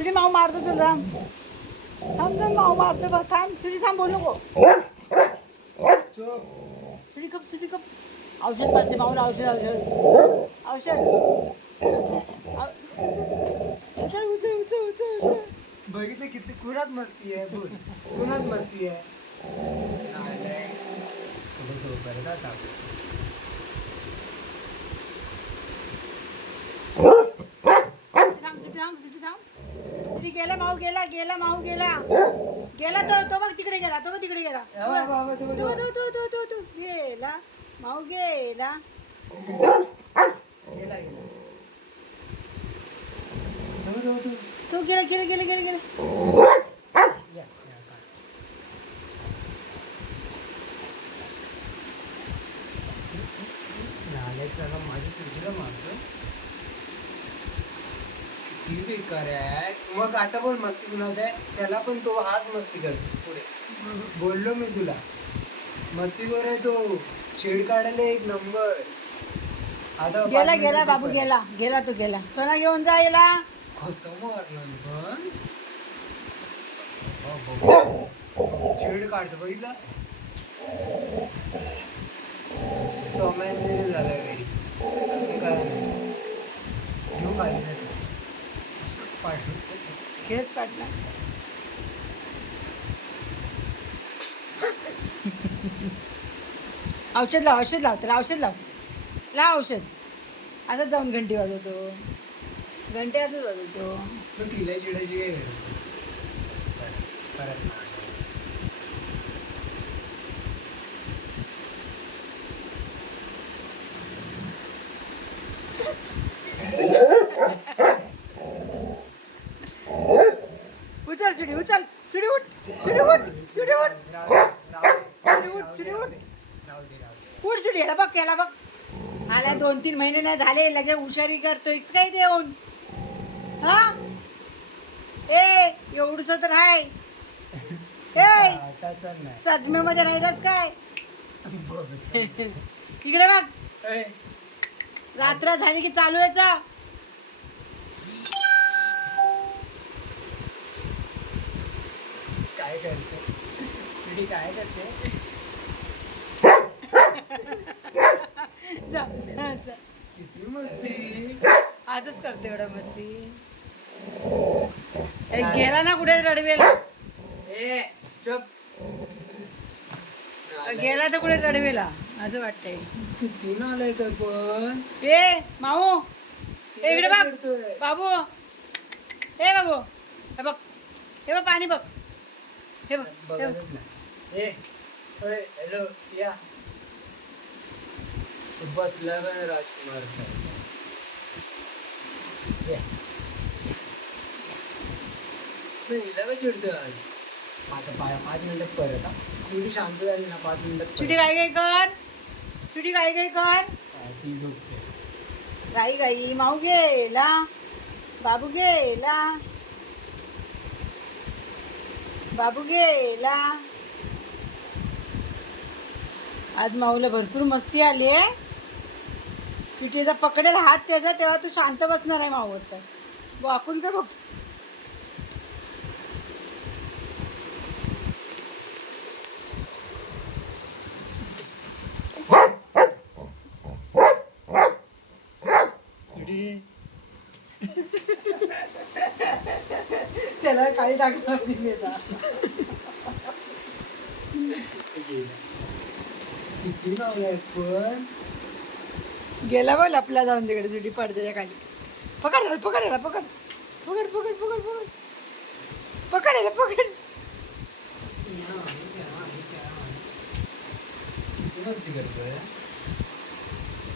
सुडी माऊ मारतो तुला. थांब थांब माऊ मारतो बघ. थांब सुडी थांब बोलू नको. सुडी कप सुडी कप. औषध पाजते माऊला औषध औषध औषध. उचल उचल उचल उचल उचल. बघितलं किती कुणात मस्ती आहे बोल. कुणात मस्ती आहे. सुडी गेला माऊ गेला गेला माऊ गेला गेला. तो बघ तिकडे गेला. तो बघ तिकडे गेला. तो गेला माऊ गेला. तो गेला गेला गेला गेला गेला. माझ्या सुट्टीला मारतोस. किती बेकार आहे. मग आता पण मस्ती कुणात आहे. त्याला पण तो हाच मस्ती करतो पुढे. बोललो मी तुला मस्तीखोर आहे तो. छेड काढायला एक नंबर. आता गेला गेला बाबू गेला गेला. तो गेला. सोना घेऊन जा याला. कसं मारलं पण. छेड काढतो बघितला. टॉम अँड जेरी झाला घरी. अजून काय नाही. घेऊ खाली नाही पाठवून खेळच काढला. औषध लाव औषध लाव त्याला औषध लाव. लाव औषध. असंच जाऊन घंटी वाजवतो. घंटे असंच वाजवतो. मग तिला चिडायची काय परत ना. उचल सुडी उचल. सुडी उठ सुडी उठ सुडी उठ सुडी उठ सुडी उठ उठ सुडी. याला बघ याला बघ. आला 2-3 महिने नाही झाले लगेच हुशारी करतोय काय देऊन. हा ए एवढंच तर आहे. ए सदम्यामध्ये राहिलाच काय. तिकडे बघ. रात्र झाली की चालू यायचा. काय करते चिडी काय करते. जा जा जा. किती मस्ती. आजच करते एवढं मस्ती. गेला ना कुठे रडवेला. ए चुप. गेला तर कुठे रडवेला असं वाटतंय. किती नालाय काय पण. ए माऊ इकडे बघ. बाबू हे बाबू हे बघ. हे बघ पाणी बघ. हे बघ बघतच नाही. ए हॅलो या. बसला राजकुमार साहेब. हिला काय चिडतो आज. आता 5 मिनिटात परत हा. सुटी शांत झाली ना 5 मिनिटात. सुटी गाई गाई कर. सुटी गाई गाई कर. ती झोपते. गाई गाई माऊ गेला. बाबू गेला. बाबू गेला. आज माऊला भरपूर मस्ती आली आहे. सुटीचा पकडेल हात त्याचा तेव्हा तू शांत बसणार आहे माऊवर. तर वाकून का बघ. त्याला काही टाकलं किती नाव पण. गेला बघ लपला जाऊन तिकडे. सुटी पडते खाली. पकड पकड याला पकड पकड पकड पकड पकड पकड याला पकड. किती मस्ती करतोय.